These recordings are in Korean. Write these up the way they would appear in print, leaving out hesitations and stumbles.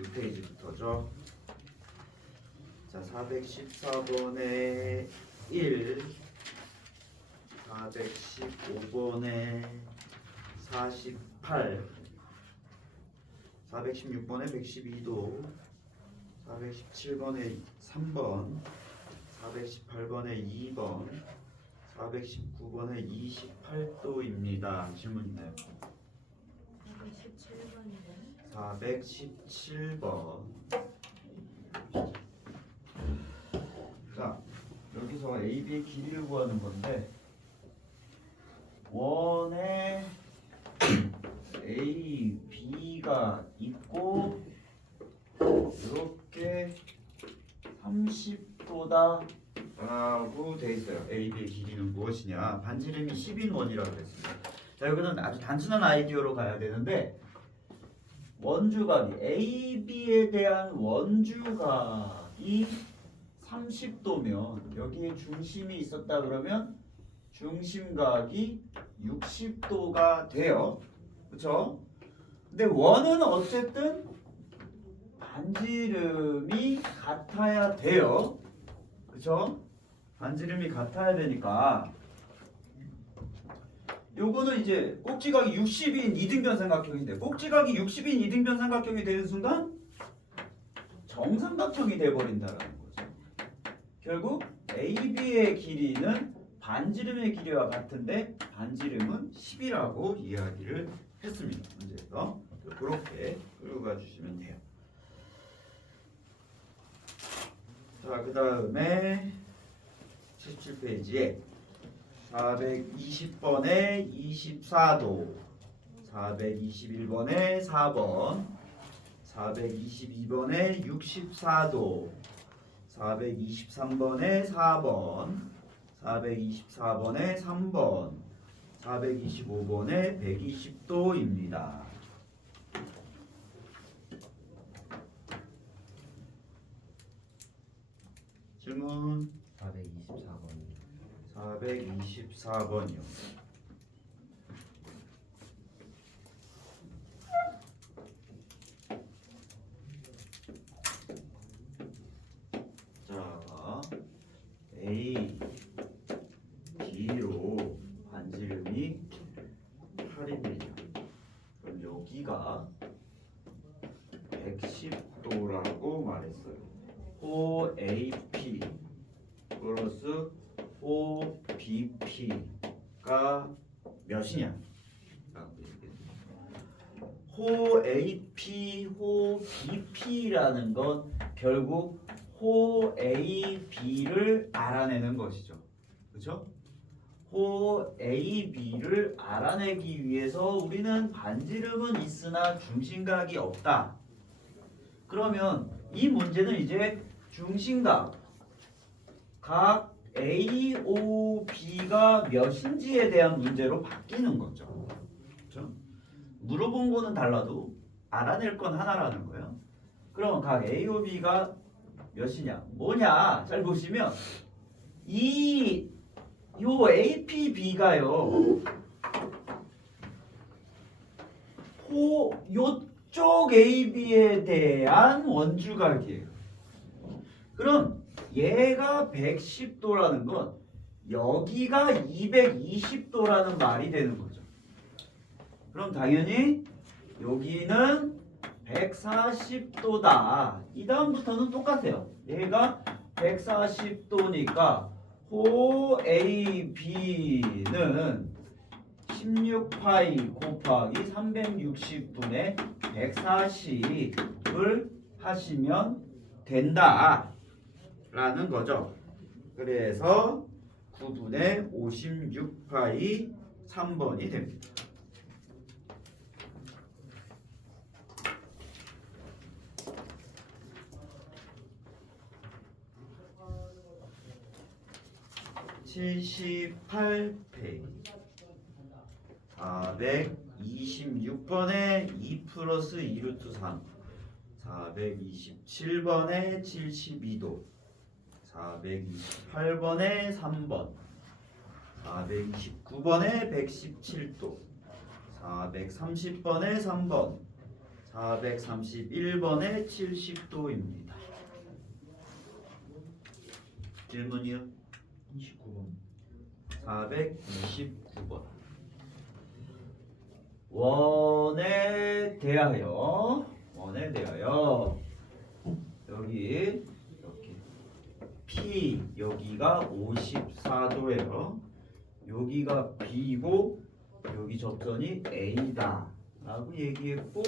416페이지부터죠. 자, 414번에 1, 415번에 48, 416번에 112도, 417번에 3번, 418번에 2번, 419번에 28도입니다. 질문 있나요? 417번. 자, 여기서 AB의 길이를 구하는 건데 원에 A, B가 있고 이렇게 30도다 라고 돼 있어요. AB의 길이는 무엇이냐? 반지름이 10인 원이라고 했습니다. 자, 여기는 아주 단순한 아이디어로 가야 되는데 원주각이 AB에 대한 원주각이 30도면 여기에 중심이 있었다 그러면 중심각이 60도가 돼요. 그렇죠? 근데 원은 어쨌든 반지름이 같아야 돼요. 그렇죠? 반지름이 같아야 되니까 요거는 이제 꼭지각이 60인 이등변 삼각형인데 꼭지각이 60인 이등변 삼각형이 되는 순간 정삼각형이 돼버린다라는 거죠. 결국 AB의 길이는 반지름의 길이와 같은데 반지름은 10이라고 이야기를 했습니다. 문제에서 그렇게 끌고 가주시면 돼요. 자, 그 다음에 77페이지에 420번에 24도, 421번에 4번, 422번에 64도, 423번에 4번, 424번에 3번, 425번에 120도입니다. 질문 424번이요. 자, A, B로 반지름이 8입니다. 그럼 여기가 110도라고 말했어요. 호 AP 플러스 호 BP가 몇이냐? 호 AP, 호 BP라는 건 결국 호 AB를 알아내는 것이죠. 그렇죠? 호 AB를 알아내기 위해서 우리는 반지름은 있으나 중심각이 없다. 그러면 이 문제는 이제 중심각 각 AOB가 몇인지에 대한 문제로 바뀌는 거죠. 그렇죠? 물어본 거는 달라도 알아낼 건 하나라는 거예요. 그럼 각 AOB가 몇이냐? 뭐냐? 잘 보시면 요 APB가요. 요쪽 AB에 대한 원주각이에요. 그럼 얘가 110도라는 건 여기가 220도라는 말이 되는 거죠. 그럼 당연히 여기는 140도다. 이 다음부터는 똑같아요. 얘가 140도니까 호 AB는 16파이 곱하기 360분의 140을 하시면 된다 라는 거죠. 그래서 9분의 56파이 3번이 됩니다. (78페이지) 426번에 2 플러스 2루트 3, 427번에 72도, 428번에 3번, 429번에 117도, 430번에 3번, 431번에 70도입니다. 질문이요? 29번. 429번. 원에 대하여 여기 이렇게 P 여기가 54도예요. 여기가 B고 여기 접선이 A다 라고 얘기했고,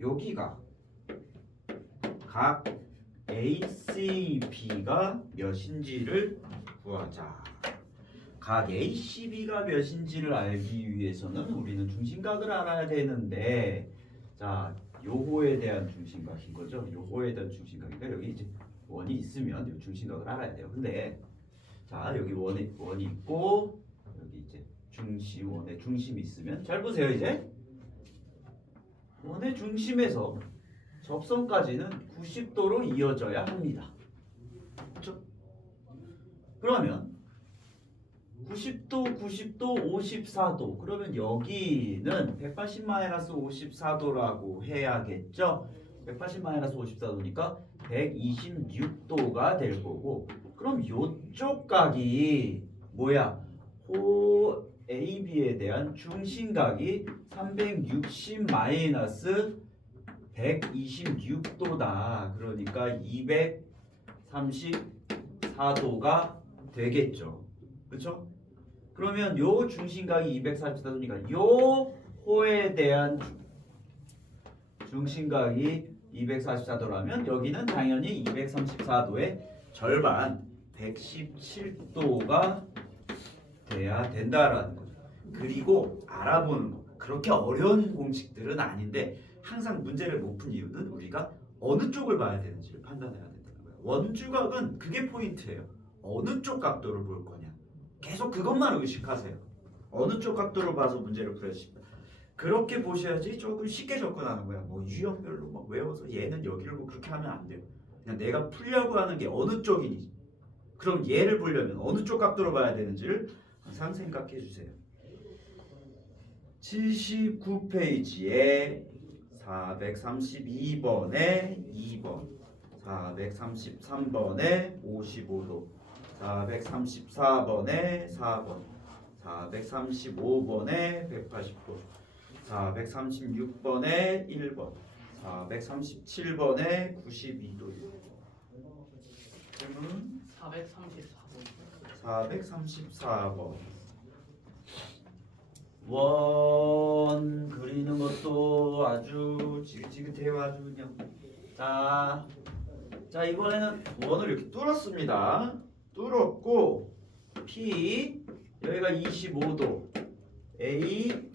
여기가 각 ACB가 몇인지를 구하자. 각 ACB가 몇인지를 알기 위해서는 우리는 중심각을 알아야 되는데, 자, 요거에 대한 중심각인 거죠. 요거에 대한 중심각이니까 여기 이제 원이 있으면 요 중심각을 알아야 돼요. 근데 자, 여기 원이 있고 여기 이제 원의 중심이 있으면, 잘 보세요. 이제 원의 중심에서 접선까지는 90도로 이어져야 합니다. 그렇죠? 그러면 90도, 54도. 그러면 여기는 180-54도라고 해야겠죠? 180-54도니까 126도가 될 거고, 그럼 요쪽 각이 뭐야? 호 AB에 대한 중심각이 360-126도다. 그러니까 234도가 되겠죠. 그렇죠? 그러면 요 중심각이 244도니까 요 호에 대한 중심각이 244도라면 여기는 당연히 234도의 절반 117도가 돼야 된다라는 거죠. 그리고 알아보는 거, 그렇게 어려운 공식들은 아닌데 항상 문제를 못 푼 이유는 우리가 어느 쪽을 봐야 되는지를 판단해야 된다는 거예요. 원주각은 그게 포인트예요. 어느 쪽 각도를 볼 거냐. 계속 그것만 의식하세요. 어느 쪽 각도로 봐서 문제를 풀어야 싶다. 그렇게 보셔야지 조금 쉽게 접근하는 거야. 뭐 유형별로 막 외워서 얘는 여기를 뭐 그렇게 하면 안 돼요. 그냥 내가 풀려고 하는 게 어느 쪽이니, 그럼 얘를 보려면 어느 쪽 각도로 봐야 되는지를 항상 생각해 주세요. 79페이지에 432번에 2번, 433번에 55도, 434번에 4번, 435번에 180도, 436번에 1번, 437번에 92도입니다. 질문 434번. 원 그리는 것도 아주 지긋지긋해요. 아주 그냥. 자 이번에는 원을 이렇게 뚫었습니다. 뚫었고 P 여기가 25도, A,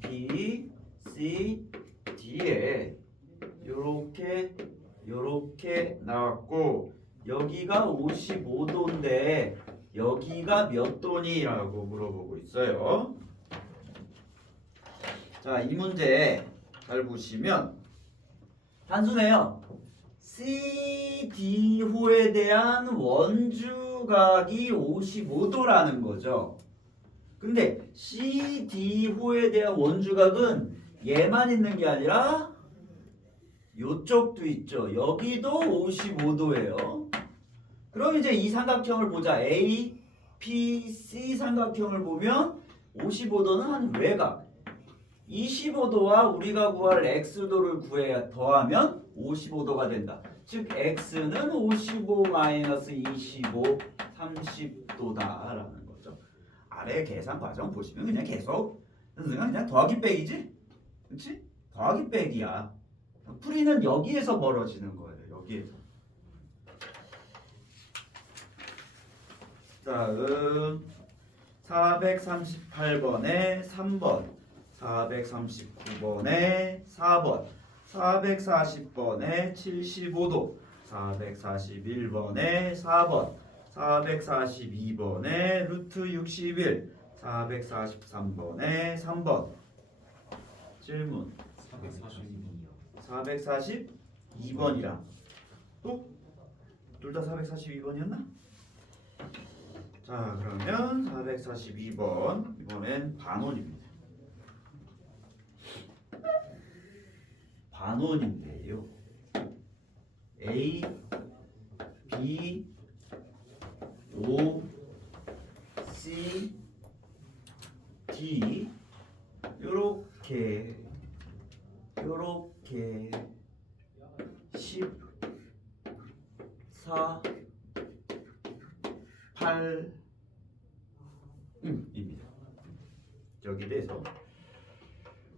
B, C, D에 요렇게 나왔고, 여기가 55도인데 여기가 몇 도니라고 물어보고 있어요. 자, 이 문제 잘 보시면 단순해요. CD호에 대한 원주각이 55도라는 거죠. 근데 CD호에 대한 원주각은 얘만 있는 게 아니라 요쪽도 있죠. 여기도 55도예요. 그럼 이제 이 삼각형을 보자. A, P, C 삼각형을 보면 55도는 한 외곽. 25도와 우리가 구할 x도를 구해야 더하면 55도가 된다. 즉 x는 55-25 30도다라는 거죠. 아래 계산 과정 보시면 그냥 계속 그냥 더하기 빼기지? 그렇지? 더하기 빼기야. 풀이는 여기에서 벌어지는 거예요. 여기에서. 다음 438번에 3번, 439번에 4번, 440번에 75도, 441번에 4번, 442번에 루트 61, 443번에 3번. 질문 442번이랑 또? 둘 다 442번이었나? 자, 그러면 442번 이번엔 반원입니다. 반원인데요. A, B, O, C, D 요렇게 14, 8 입니다. 여기에 대해서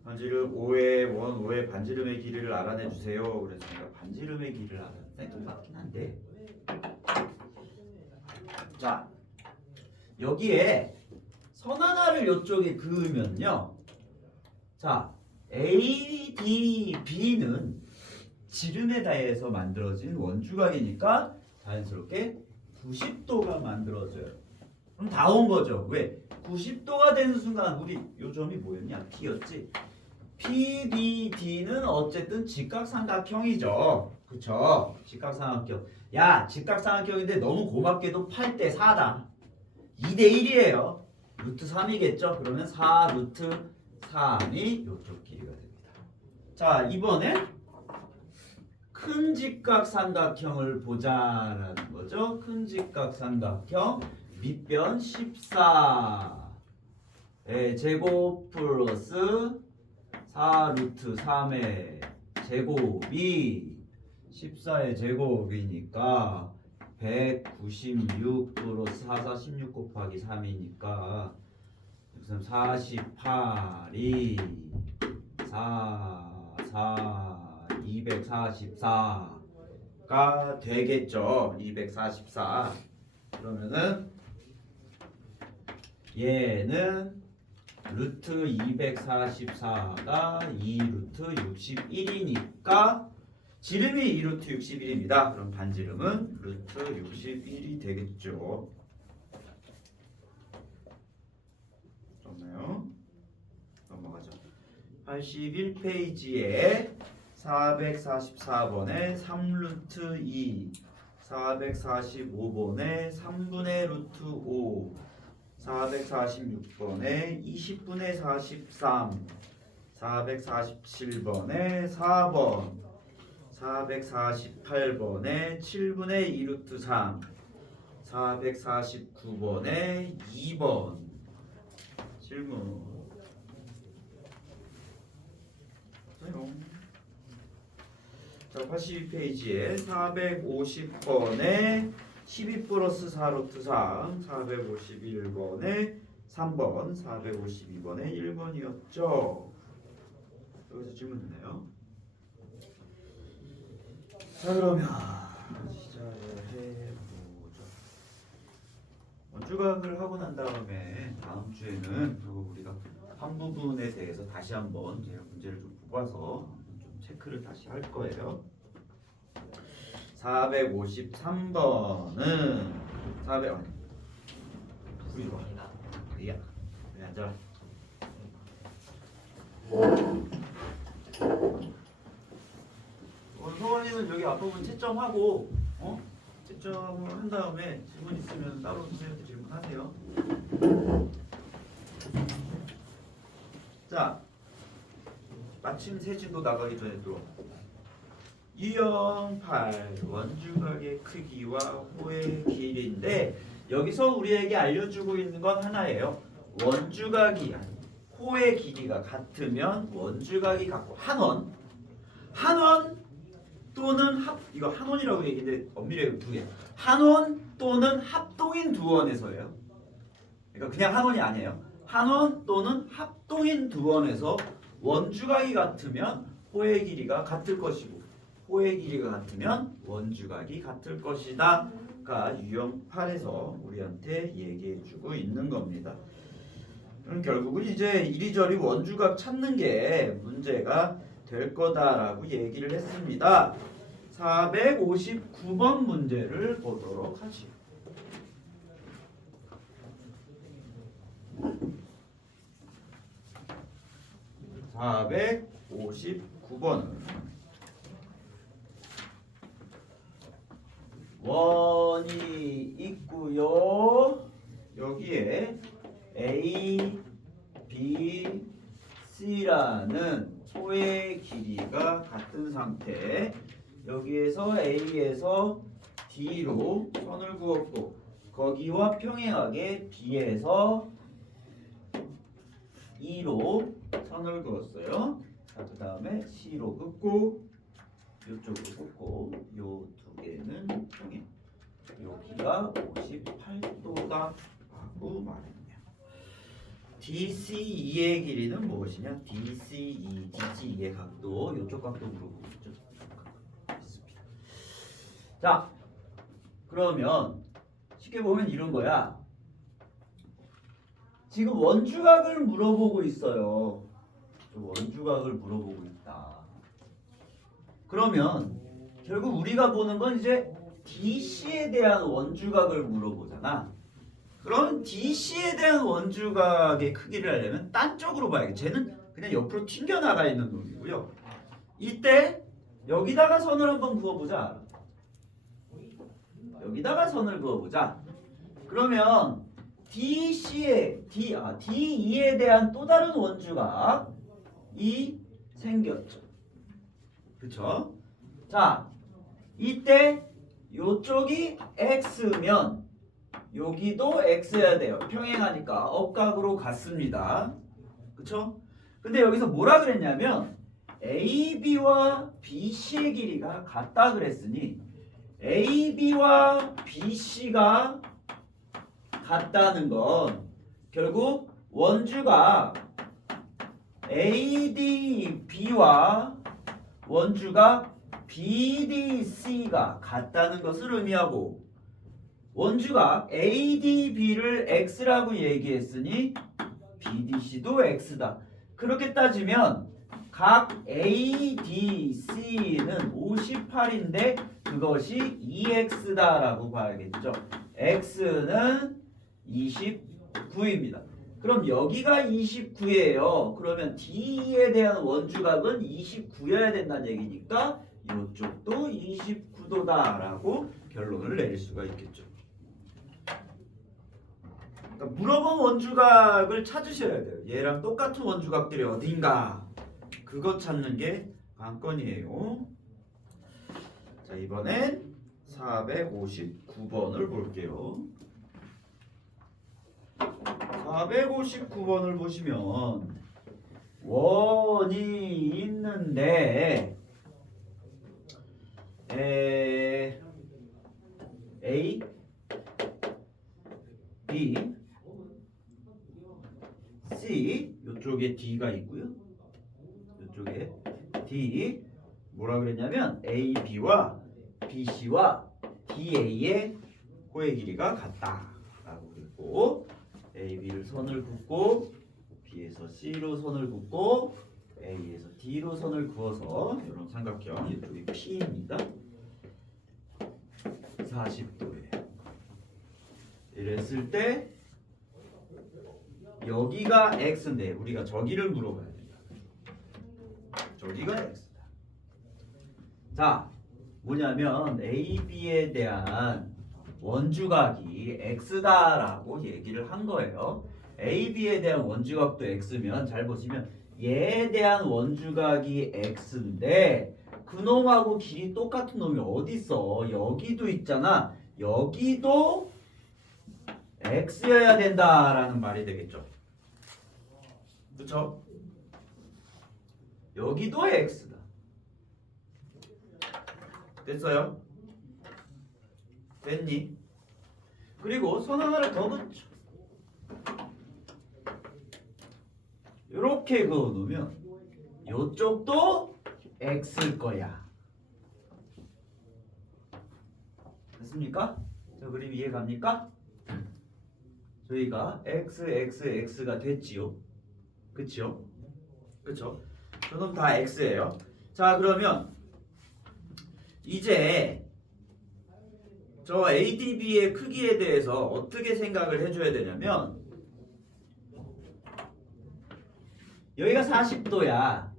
반지름 5의 원 5의 반지름의 길이를 알아내 주세요. 그래서 제가 반지름의 길이를 알아내 똑같긴 한데, 자 여기에 선 하나를 이쪽에 그으면요, 자 A, D, B는 지름에 대해서 만들어진 원주각이니까 자연스럽게 90도가 만들어져요. 그럼 다 온 거죠. 왜? 90도가 되는 순간 우리 요 점이 뭐였냐? P였지. PBD는 어쨌든 직각삼각형이죠. 그쵸? 직각삼각형. 야, 직각삼각형인데 너무 고맙게도 8대 4다. 2대 1이에요. 루트 3이겠죠? 그러면 4 루트 3이 이쪽 길이가 됩니다. 자, 이번에 큰 직각삼각형을 보자라는 거죠. 큰 직각삼각형 밑변 14의 제곱 플러스 4 루트 3의 제곱이 14의 제곱이니까 196 플러스 4, 4, 16 곱하기 3이니까 48이 244가 되겠죠. 244. 그러면은 얘는 루트 244가 2 루트 61이니까 지름이 2 루트 61입니다. 그럼 반지름은 루트 61이 되겠죠. 좋네요. 넘어가죠. 81페이지에 444번에 3루트 2, 445번에 3분의 루트 5, 446번에 20분의 43, 447번에 4번, 448번에 7분의 2 루트 3, 449번에 2번 질문. 자, 82페이지에 450번에 12 플러스 4 루트 3, 451번에 3번, 452번에 1번이었죠. 여기서 질문 드네요. 자, 그러면 시작을 해보죠. 원주각을 하고 난 다음에 다음 주에는 그리고 우리가 한 부분에 대해서 다시 한번 제가 문제를 좀 뽑아서 좀 체크를 다시 할 거예요. 453번은 400 부르지 마. 야, 그래 앉아. 성원이는 여기 앞부분 채점하고, 채점을 한 다음에 질문 있으면 따로 선생님한테 질문하세요. 자, 마침 세진도 나가기 전에 또 유형 8 원주각의 크기와 호의 길이인데, 여기서 우리에게 알려주고 있는 건 하나예요. 원주각이 호의 길이가 같으면 원주각이 같고 한원 또는 이거 한원이라고 얘기했는데 엄밀히 두 개. 한원 또는 합동인 두 원에서예요. 그러니까 그냥 한원이 아니에요. 한원 또는 합동인 두 원에서 원주각이 같으면 호의 길이가 같을 것이고, 호의 길이가 같으면 원주각이 같을 것이다가 유형 8에서 우리한테 얘기해주고 있는 겁니다. 그럼 결국은 이제 이리저리 원주각 찾는 게 문제가 될 거다라고 얘기를 했습니다. 459번 문제를 보도록 하죠. 459번은 원이 있고요. 여기에 A, B, C라는 호의 길이가 같은 C로 선을 그었고 거기와 평행하게 B에서 E로 선을 그었어요. 자, 그 다음에 C로 긋고 이쪽으로 긋고 요 두 개는 평행. 여기가 58도다 하고 말했네요. DCE의 길이는 무엇이냐? DCE, DCE의 각도, 이쪽 각도 물어보고 있죠. 있습니다. 자, 그러면 쉽게 보면 이런 거야. 지금 원주각을 물어보고 있어요. 원주각을 물어보고 있다. 그러면 결국 우리가 보는 건 이제 DC에 대한 원주각을 물어보잖아. 그럼 DC에 대한 원주각의 크기를 하려면 딴 쪽으로 봐야겠. 쟤는 그냥 옆으로 튕겨나가 있는 놈이고요. 이때 여기다가 선을 한번 그어보자. 여기다가 선을 그어보자. 그러면 DE에 대한 또 다른 원주각이 생겼죠. 그쵸? 자, 이때 요쪽이 X면 여기도 X여야 돼요. 평행하니까 억각으로 같습니다. 그쵸? 근데 여기서 뭐라 그랬냐면 AB와 BC의 길이가 같다 그랬으니 AB와 BC가 같다는 건 결국 원주가 ADB와 원주가 BDC가 같다는 것을 의미하고 원주가 ADB를 X라고 얘기했으니 BDC도 X다. 그렇게 따지면 각 ADC는 58인데 그것이 2X다라고 봐야겠죠. X는 29입니다. 그럼 여기가 29예요. 그러면 D에 대한 원주각은 29여야 된다는 얘기니까 이쪽도 29도다라고 결론을 내릴 수가 있겠죠. 그러니까 물어본 원주각을 찾으셔야 돼요. 얘랑 똑같은 원주각들이 어딘가 그거 찾는 게 관건이에요. 자, 이번엔 459번을 볼게요. 459번을 보시면 원이 있는데 A, B, C 이쪽에 D가 있고요. 이쪽에 D 뭐라 그랬냐면 AB와 BC와 DA의 호의 길이가 같다라고 그랬고 AB를 선을 긋고 B에서 C로 선을 긋고 A에서 D로 선을 그어서 이런 삼각형 이쪽이 P입니다. 40도예요. 이랬을 때 여기가 X인데 우리가 저기를 물어봐야 된다. 저기가 X다. 자, 뭐냐면 AB에 대한 원주각이 X다라고 얘기를 한 거예요. AB에 대한 원주각도 X면 잘 보시면 얘에 대한 원주각이 X인데 그놈하고 길이 똑같은 놈이 어디 있어? 여기도 있잖아. 여기도 X여야 된다라는 말이 되겠죠. 그렇죠? 여기도 X다. 됐어요? 됐니? 그리고 선 하나를 더 긋죠. 이렇게 그어놓으면 이쪽도 X일 거야. 됐습니까? 저 그림 이해갑니까? 저희가 X가 됐지요. 그치요? 그쵸? 저는 다 X예요. 자, 그러면 이제 저 ADB의 크기에 대해서 어떻게 생각을 해줘야 되냐면 여기가 40도야.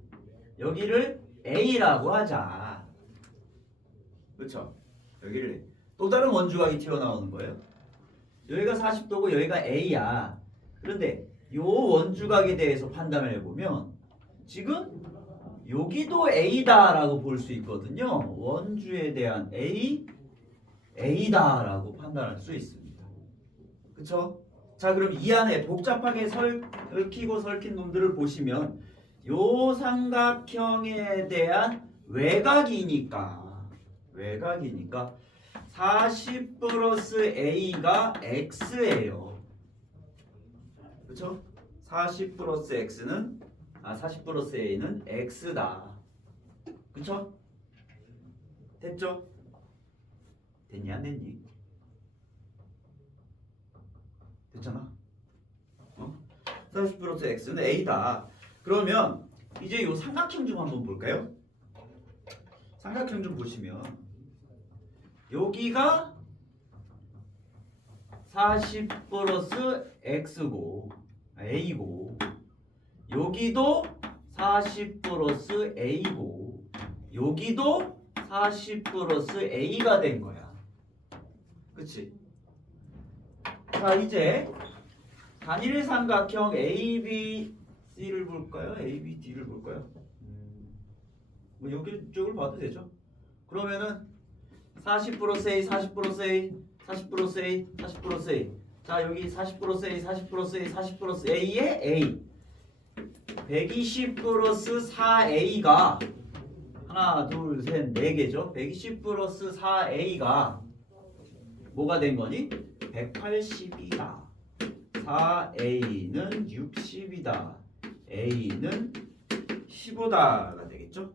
여기를 A라고 하자. 그렇죠? 여기를 또 다른 원주각이 튀어나오는 거예요. 여기가 40도고 여기가 A야. 그런데 요 원주각에 대해서 판단을 해보면 지금 여기도 A다라고 볼 수 있거든요. 원주에 대한 A, A다라고 판단할 수 있습니다. 그쵸? 자, 그럼 이 안에 복잡하게 얽히고 설킨 놈들을 보시면 요 삼각형에 대한 외곽이니까 40 플러스 A가 X예요. 그쵸? 40 플러스 X는 40 플러스 A는 X다. 그쵸? 됐죠? 됐니 안 됐니? 됐잖아. 40 플러스 X는 A다. 그러면 이제 요 삼각형 좀 한번 볼까요? 삼각형 좀 보시면 여기가 40 플러스 X고 A고 여기도 40 플러스 A고 여기도 40 플러스 A가 된 거야. 그치? 자, 이제 단일 삼각형 ABC를 볼까요? ABD를 볼까요? 뭐 여기 쪽을 봐도 되죠. 그러면은 40 플러스 A, 40 플러스 A, 40 플러스 A, 40 플러스 A. 자, 여기 40 플러스 A, 40 플러스 A, 40 플러스 A에 A. 120 플러스 4A가 하나, 둘, 셋, 네 개죠. 120 플러스 4A가 뭐가 된 거니? 180이다. 4A는 60이다. A는 15다가 되겠죠?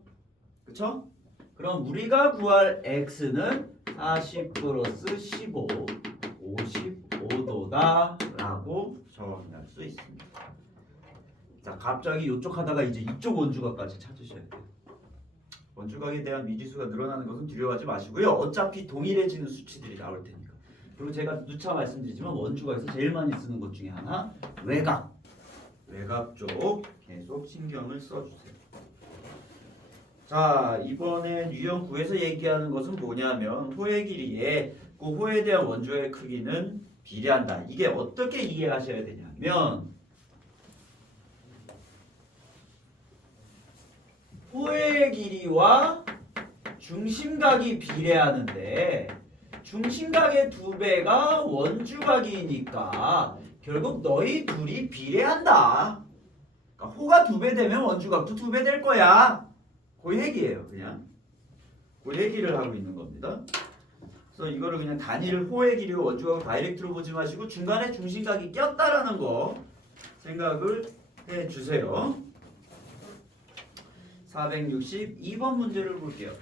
그쵸? 그럼 우리가 구할 X는 40 플러스 15, 55도다 라고 정의할 수 있습니다. 자, 갑자기 이쪽 하다가 이제 이쪽 원주각까지 찾으셔야 돼요. 원주각에 대한 미지수가 늘어나는 것은 두려워하지 마시고요. 어차피 동일해지는 수치들이 나올 테니까. 그리고 제가 누차 말씀드리지만 원주각에서 제일 많이 쓰는 것 중에 하나 외곽 쪽 계속 신경을 써주세요. 자, 이번엔 유형 9에서 얘기하는 것은 뭐냐면 호의 길이에 그 호에 대한 원주의 크기는 비례한다. 이게 어떻게 이해하셔야 되냐면 호의 길이와 중심각이 비례하는데 중심각의 2배가 원주각이니까 결국 너희 둘이 비례한다. 그러니까 호가 2배 되면 원주각도 2배 될 거야. 그 얘기예요. 그냥 그 얘기를 하고 있는 겁니다. 그래서 이거를 그냥 단일 호의 길이와 원주각을 다이렉트로 보지 마시고 중간에 중심각이 꼈다라는 거 생각을 해주세요. 462번 문제를 볼게요.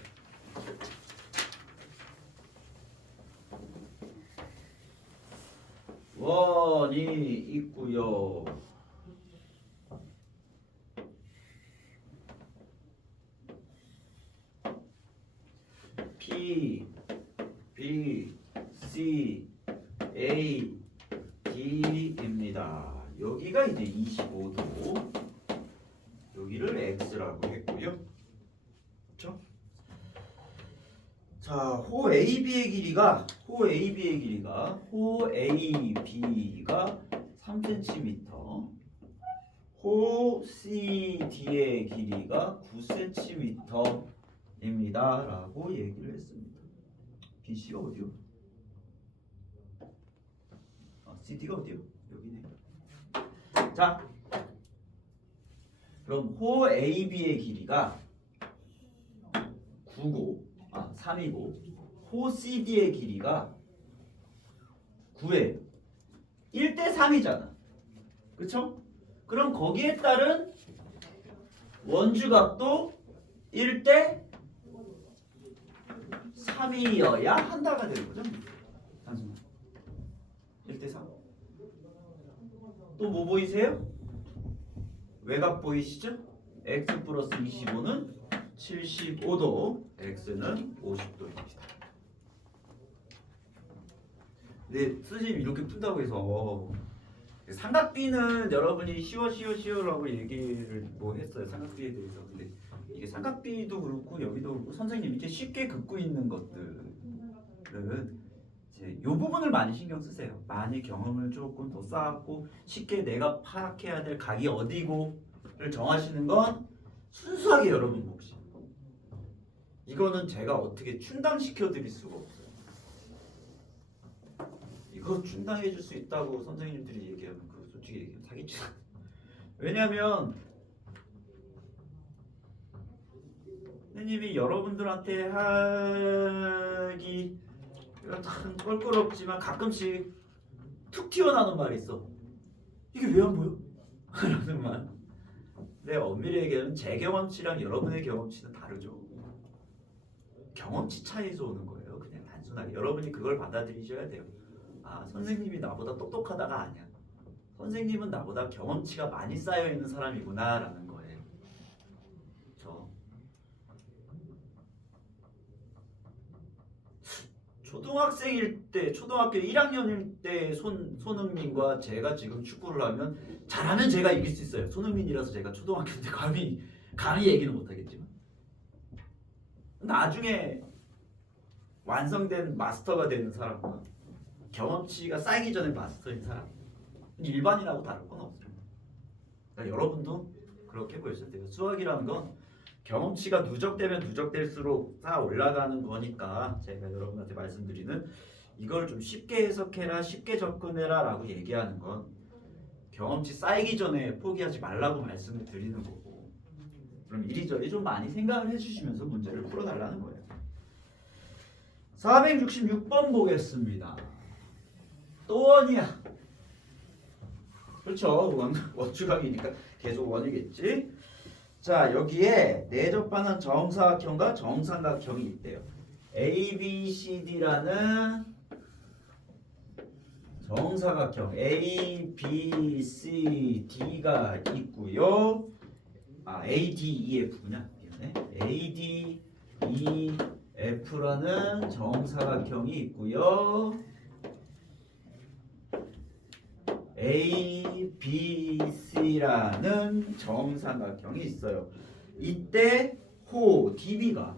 원이 있고요. P, B, C, A, D입니다. 여기가 이제 25도, 여기를 X라고 했고요. 그렇죠? 자, 호 AB의 길이가 호 AB가 3cm, 호 CD의 길이가 9cm입니다. 라고 얘기를 했습니다. BC가 어디요? CD가 어디요? 여기네. 자, 그럼 호 AB의 길이가 3이고 호 CD의 길이가 9예요. 1대 3이잖아. 그쵸? 그럼 거기에 따른 원주각도 1대 3이어야 한다가 되는 거죠. 단순히 1대 3. 또 뭐 보이세요? 외곽 보이시죠? x 플러스 25는 75도, x는 50도입니다. 근데 선생님 이렇게 푼다고 해서 삼각비는 여러분이 쉬워라고 얘기를 뭐 했어요. 삼각비에 대해서. 근데 이게 삼각비도 그렇고 여기도 그렇고 선생님 이제 쉽게 긋고 있는 것들은 이제 이 부분을 많이 신경 쓰세요. 많이 경험을 조금 더 쌓았고 쉽게 내가 파악해야 될 각이 어디고를 정하시는 건 순수하게 여러분 몫이에요. 이거는 제가 어떻게 충당시켜 드릴 수가 없어요. 그거 충당해 줄 수 있다고 선생님들이 얘기하면 그거 솔직히 얘기하면 사기치. 왜냐면 선생님이 여러분들한테 하기가 참 껄끄럽지만 가끔씩 툭 튀어나오는 말이 있어. 이게 왜 안 보여? 라는 말. 근데 엄밀히 얘기하면 제 경험치랑 여러분의 경험치는 다르죠. 경험치 차이에서 오는 거예요. 그냥 단순하게 여러분이 그걸 받아들이셔야 돼요. 아, 선생님이 나보다 똑똑하다가 아니야. 선생님은 나보다 경험치가 많이 쌓여 있는 사람이구나 라는 거예요. 저 초등학생일 때, 초등학교 1학년일 때 손흥민과 제가 지금 축구를 하면 잘하면 제가 이길 수 있어요. 손흥민이라서 제가 초등학교 때 감히 얘기는 못하겠지만 나중에 완성된 마스터가 되는 사람과 경험치가 쌓이기 전에 마스터인 사람 일반인하고 다를 건 없어요. 그러니까 여러분도 그렇게 보셔야 돼요. 수학이라는 건 경험치가 누적되면 누적될수록 쌓아 올라가는 거니까 제가 여러분한테 말씀드리는 이걸 좀 쉽게 해석해라, 쉽게 접근해라 라고 얘기하는 건 경험치 쌓이기 전에 포기하지 말라고 말씀을 드리는 거고, 그럼 이리저리 좀 많이 생각을 해주시면서 문제를 풀어달라는 거예요. 466번 보겠습니다. 또 원이야. 그렇죠. 원주각이니까 계속 원이겠지. 자, 여기에 내접하는 정사각형과 정삼각형이 있대요. A, B, C, D라는 정사각형 A, B, C, D가 있고요. 아, A, D, E, F구나. 미안해. A, D, E, F라는 정사각형이 있고요. A, B, C라는 정삼각형이 있어요. 이때 호 DB가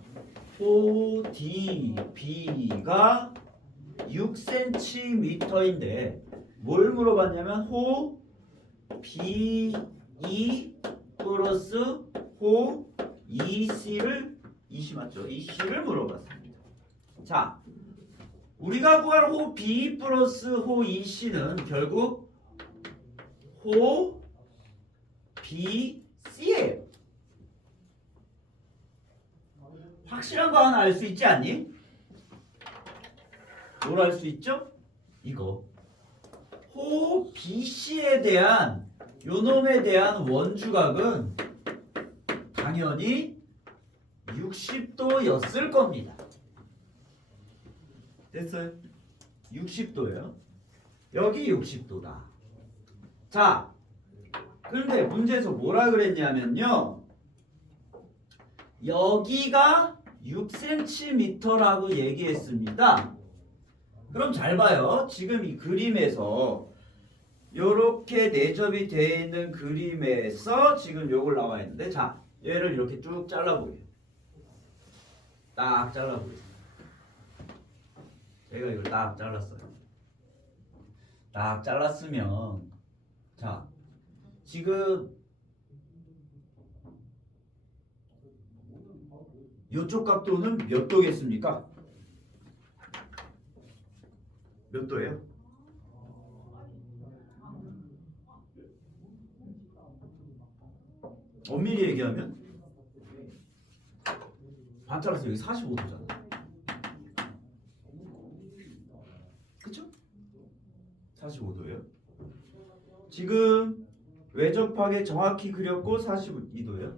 6cm인데 뭘 물어봤냐면 호 BE 플러스 호 EC를 EC 맞죠? EC를 물어봤습니다. 자, 우리가 구할 호 BE 플러스 호 EC는 결국 호 BC예요. 확실한 거 하나 알 수 있지 않니? 뭘 알 수 있죠? 이거 호 BC에 대한 요놈에 대한 원주각은 당연히 60도였을 겁니다. 됐어요? 60도예요. 여기 60도다. 자, 그런데 문제에서 뭐라 그랬냐면요, 여기가 6cm라고 얘기했습니다. 그럼 잘 봐요. 지금 이 그림에서 이렇게 내접이 되어 있는 그림에서 지금 요걸 나와 있는데, 자, 얘를 이렇게 쭉 잘라보게요. 딱 잘라보겠습니다. 제가 이걸 딱 잘랐어요. 딱 잘랐으면, 자, 지금 이쪽 각도는 몇 도겠습니까? 몇 도예요? 엄밀히 얘기하면 반 잘라서 여기 45도잖아. 그쵸? 45도예요. 지금 외접하게 정확히 그렸고 42도예요.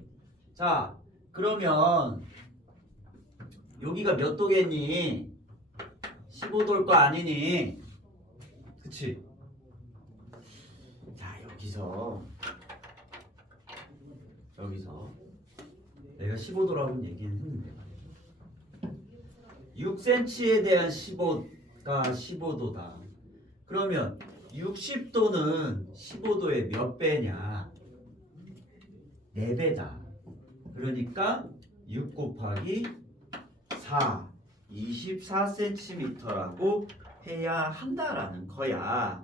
자, 그러면 여기가 몇 도겠니? 15도일 거 아니니? 그치? 자, 여기서 내가 15도라고 얘기는 했는데 6cm에 대한 15가 15도다. 그러면 60도는 15도의 몇 배냐? 4배다. 그러니까 6 곱하기 4, 24cm라고 해야 한다라는 거야.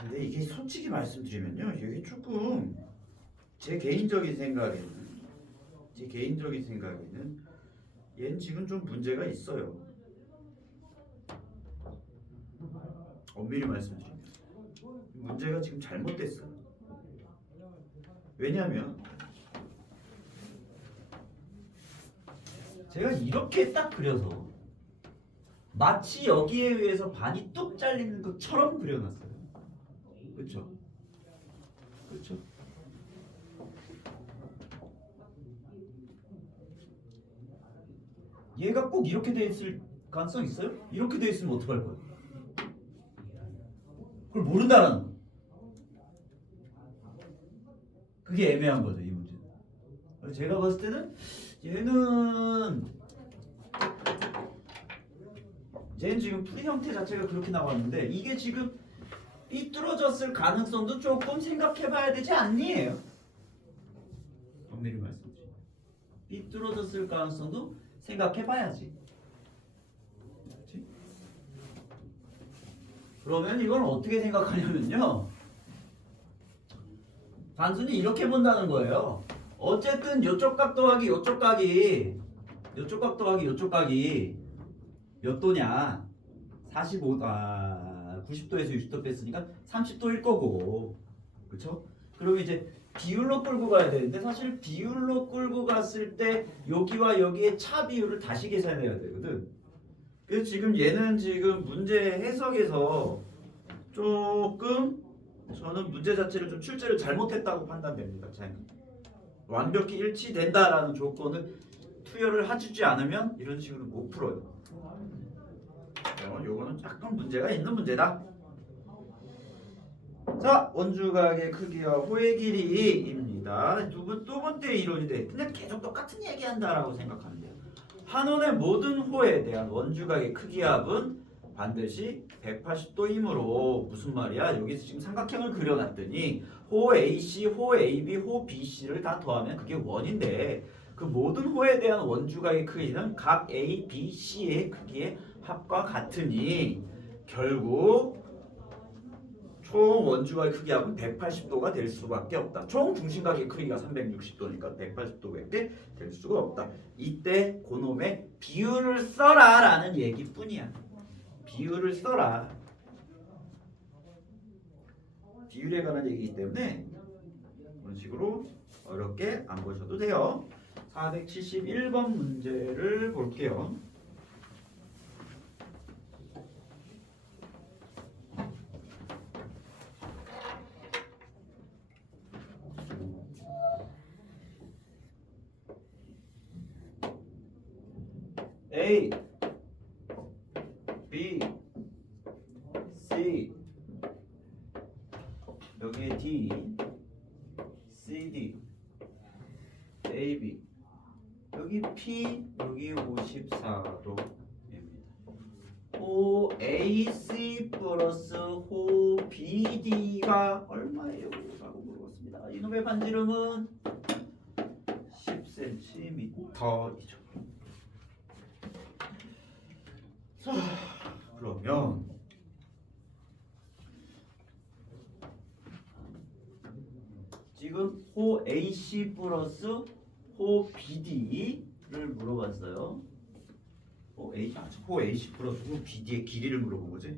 근데 이게 솔직히 말씀드리면요, 이게 조금 제 개인적인 생각에는 얘는 지금 좀 문제가 있어요. 엄밀히 말씀드리면 문제가 지금 잘못됐어요. 왜냐하면 제가 이렇게 딱 그려서 마치 여기에 의해서 반이 뚝 잘리는 것처럼 그려놨어요. 그렇죠? 그렇죠? 얘가 꼭 이렇게 돼 있을 가능성 있어요? 이렇게 돼 있으면 어떡할 거예요? 그걸 모른다는 거. 그게 애매한 거죠, 이 문제는. 제가 봤을 때는 얘는 지금 풀이 형태 자체가 그렇게 나왔는데 이게 지금 삐뚤어졌을 가능성도 조금 생각해봐야 되지 않니에요? 엄밀히 말씀드리면 삐뚤어졌을 가능성도 생각해봐야지. 그렇지? 그러면 이건 어떻게 생각하냐면요, 단순히 이렇게 본다는 거예요. 어쨌든 이쪽 각 더하기 이쪽 각이 몇 도냐? 90도에서 60도 뺐으니까 30도일 거고, 그렇죠? 그럼 이제 비율로 끌고 가야 되는데 사실 비율로 끌고 갔을 때 여기와 여기의 차 비율을 다시 계산해야 되거든. 그래서 지금 얘는 지금 문제 해석에서 조금 저는 문제 자체를 좀 출제를 잘못했다고 판단됩니다. 완벽히 일치된다라는 조건을 투여를 해주지 않으면 이런 식으로 못 풀어요. 요거는 약간 문제가 있는 문제다. 자, 원주각의 크기와 호의 길이입니다. 두 번째 이론인데 그냥 계속 똑같은 얘기한다라고 생각하면 돼요. 한 원의 모든 호에 대한 원주각의 크기합은 반드시 180도이므로 무슨 말이야? 여기서 지금 삼각형을 그려놨더니 호 AC, 호 AB, 호 BC를 다 더하면 그게 원인데 그 모든 호에 대한 원주각의 크기는 각 A, B, C의 크기의 합과 같으니 결국 총 원주각의 크기합은 180도가 될 수밖에 없다. 총 중심각의 크기가 360도니까 180도밖에 될 수가 없다. 이때 그놈의 비율을 써라 라는 얘기뿐이야. 비율을 써라. 비율에 관한 얘기이기 때문에 이런 식으로 어렵게 안 보셔도 돼요. 471번 문제를 볼게요. A, B, C, 여기에 D, CD, AB, 여기 P, 여기 54도입니다. 호 AC 플러스 호 BD가 얼마예요? 라고 물어봤습니다. 이놈의 반지름은 10cm이죠. 자, 그러면 지금 호 AC 플러스 호 BD를 물어봤어요. 호 AC 플러스 호 BD의 길이를 물어본 거지?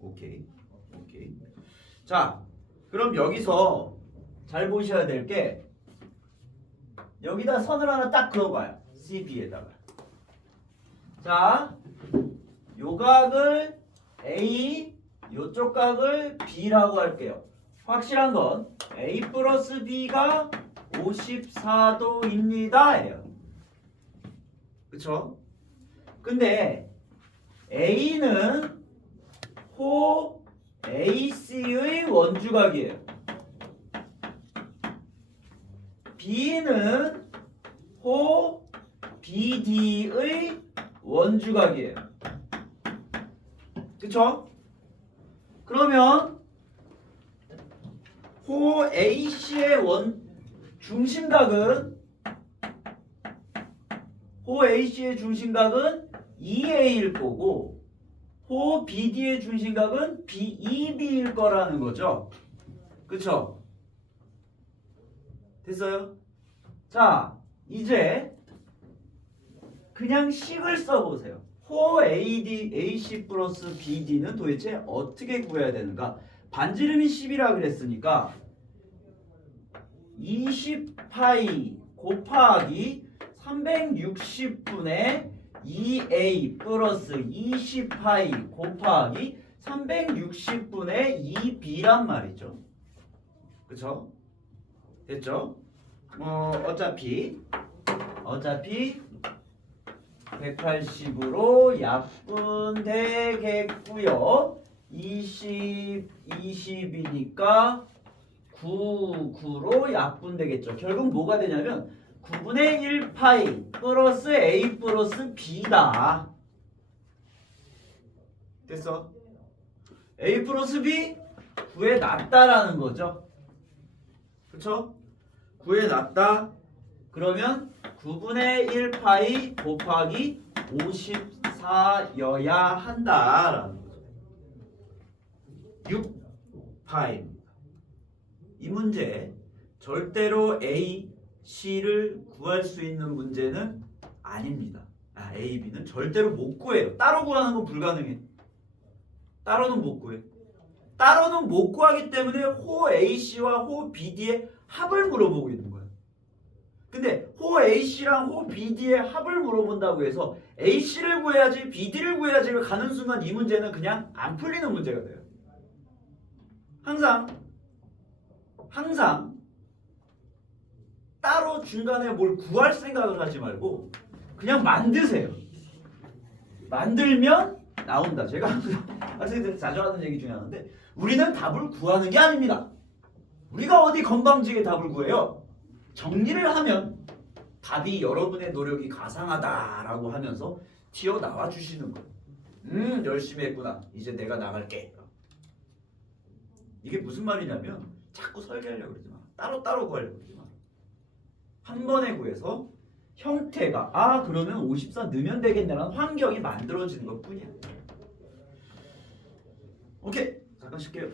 오케이. 자, 그럼 여기서 잘 보셔야 될 게 여기다 선을 하나 딱 그어봐요. CB에다가. 자, 요 각을 A, 요쪽 각을 B라고 할게요. 확실한 건 A 플러스 B가 54도입니다. 예요. 그쵸? 근데 A는 호 AC의 원주각이에요. B는 호 BD의 원주각이에요. 그쵸? 그러면 호 AC의 중심각은 2A일 거고 호 BD의 중심각은 BEB일 거라는 거죠. 그쵸? 됐어요? 자, 이제 그냥 식을 써보세요. 호 AC 플러스 BD는 도대체 어떻게 구해야 되는가? 반지름이 10이라 그랬으니까 20파이 곱하기 360분의 2A 플러스 20파이 곱하기 360분의 2B란 말이죠. 그쵸? 됐죠? 어차피 180으로 약분되겠고요. 20이니까 9로 약분되겠죠. 결국 뭐가 되냐면 9분의 1파이 플러스 A 플러스 B다. 됐어? A 플러스 B 구해놨다라는 거죠. 그쵸? 구해놨다. 그러면 9분의 1파이 곱하기 54여야 한다라는 거죠. 6파입니다. 이 문제 절대로 A, C를 구할 수 있는 문제는 아닙니다. A, B는 절대로 못 구해요. 따로 구하는 건 불가능해. 따로는 못 구해. 따로는 못 구하기 때문에 호 AC와 호 BD의 합을 물어보고 있는 거예요. 근데 호 AC랑 호 BD의 합을 물어본다고 해서 AC를 구해야지 BD를 구해야지를 가는 순간 이 문제는 그냥 안 풀리는 문제가 돼요. 항상 따로 중간에 뭘 구할 생각을 하지 말고 그냥 만드세요. 만들면 나온다. 제가 학생들 자주 하는 얘기 중에 하나인데 우리는 답을 구하는 게 아닙니다. 우리가 어디 건방지게 답을 구해요. 정리를 하면 답이 여러분의 노력이 가상하다라고 하면서 튀어나와 주시는 거예요. 열심히 했구나. 이제 내가 나갈게. 이게 무슨 말이냐면 자꾸 설계하려고 그러지 마. 따로따로 구하려고 그러지 마. 한 번에 구해서 형태가 그러면 54 넣으면 되겠네라는 환경이 만들어지는 것 뿐이야. 오케이. 잠깐 쉴게요.